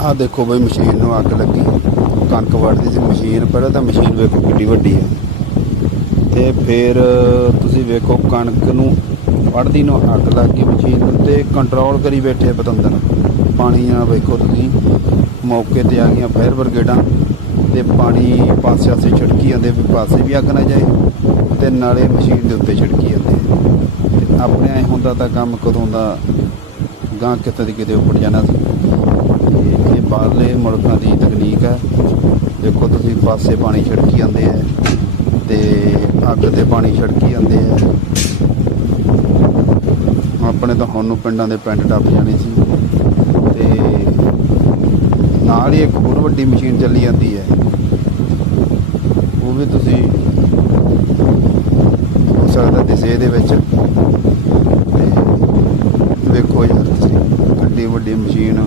ਆਹ ਦੇਖੋ ਬਈ ਮਸ਼ੀਨ ਨੂੰ ਅੱਗ ਲੱਗੀ। ਕਣਕ ਵੱਢਦੀ ਸੀ, ਮਸ਼ੀਨ ਪਹਿਲਾਂ ਤਾਂ ਮਸ਼ੀਨ ਵੇਖੋ ਕਿੱਡੀ ਵੱਡੀ ਹੈ। ਤੇ ਫਿਰ ਤੁਸੀਂ ਵੇਖੋ ਕਣਕ ਨੂੰ ਵੜਦੀ ਨੂੰ ਅੱਗ ਲੱਗ ਗਈ ਮਸ਼ੀਨ ਉੱਤੇ ਕੰਟਰੋਲ ਕਰੀ ਬੈਠੇ ਆ ਪਤੰਦਰ। ਪਾਣੀ ਨਾਲ ਵੇਖੋ ਤੁਸੀਂ, ਮੌਕੇ ਤੇ ਆ ਗਈਆਂ ਫਾਇਰ ਬ੍ਰਿਗੇਡਾਂ ਤੇ ਪਾਣੀ ਪਾਸੇ ਆਸੇ ਛਿੜਕੀ ਜਾਂਦੇ ਵੀ ਪਾਸੇ ਵੀ ਅੱਗ ਨਾ ਜਾਏ ਤੇ ਨਾਲੇ ਮਸ਼ੀਨ ਦੇ ਉੱਤੇ ਛਿੜਕੀ ਜਾਂਦੇ ਆ। ਤੇ ਆਪਣੇ ਐ ਹੁੰਦਾ ਤਾਂ ਕੰਮ ਕਦੋਂ ਦਾ ਗਾਂ ਕਿਤੇ ਦੀ ਕਿਤੇ ਉੱਪਰ ਜਾਣਾ ਸੀ। ਮੁਲਕਾਂ ਦੀ ਤਕਨੀਕ ਹੈ। ਦੇਖੋ ਤੁਸੀਂ ਪਾਸੇ ਪਾਣੀ ਛਿੜਕੀ ਜਾਂਦੇ ਆ ਤੇ ਅੱਗ ਤੇ ਪਾਣੀ ਛਿੜਕੀ ਜਾਂਦੇ ਆ ਆਪਣੇ ਤਾਂ ਹੁਣ ਨੂੰ ਪਿੰਡਾਂ ਦੇ ਪਿੰਡ ਟੱਪ ਜਾਣੇ ਸੀ ਤੇ ਨਾਲ ਹੀ ਇੱਕ ਹੋਰ ਵੱਡੀ ਮਸ਼ੀਨ ਚੱਲੀ ਜਾਂਦੀ ਹੈ। ਉਹ ਵੀ ਤੁਸੀਂ ਹੋ ਸਕਦਾ ਦਿਸੇ ਦੇ ਵਿੱਚ। ਤੇ ਵੇਖੋ ਯਾਰ ਤੁਸੀਂ ਕਿੱਡੀ ਵੱਡੀ ਮਸ਼ੀਨ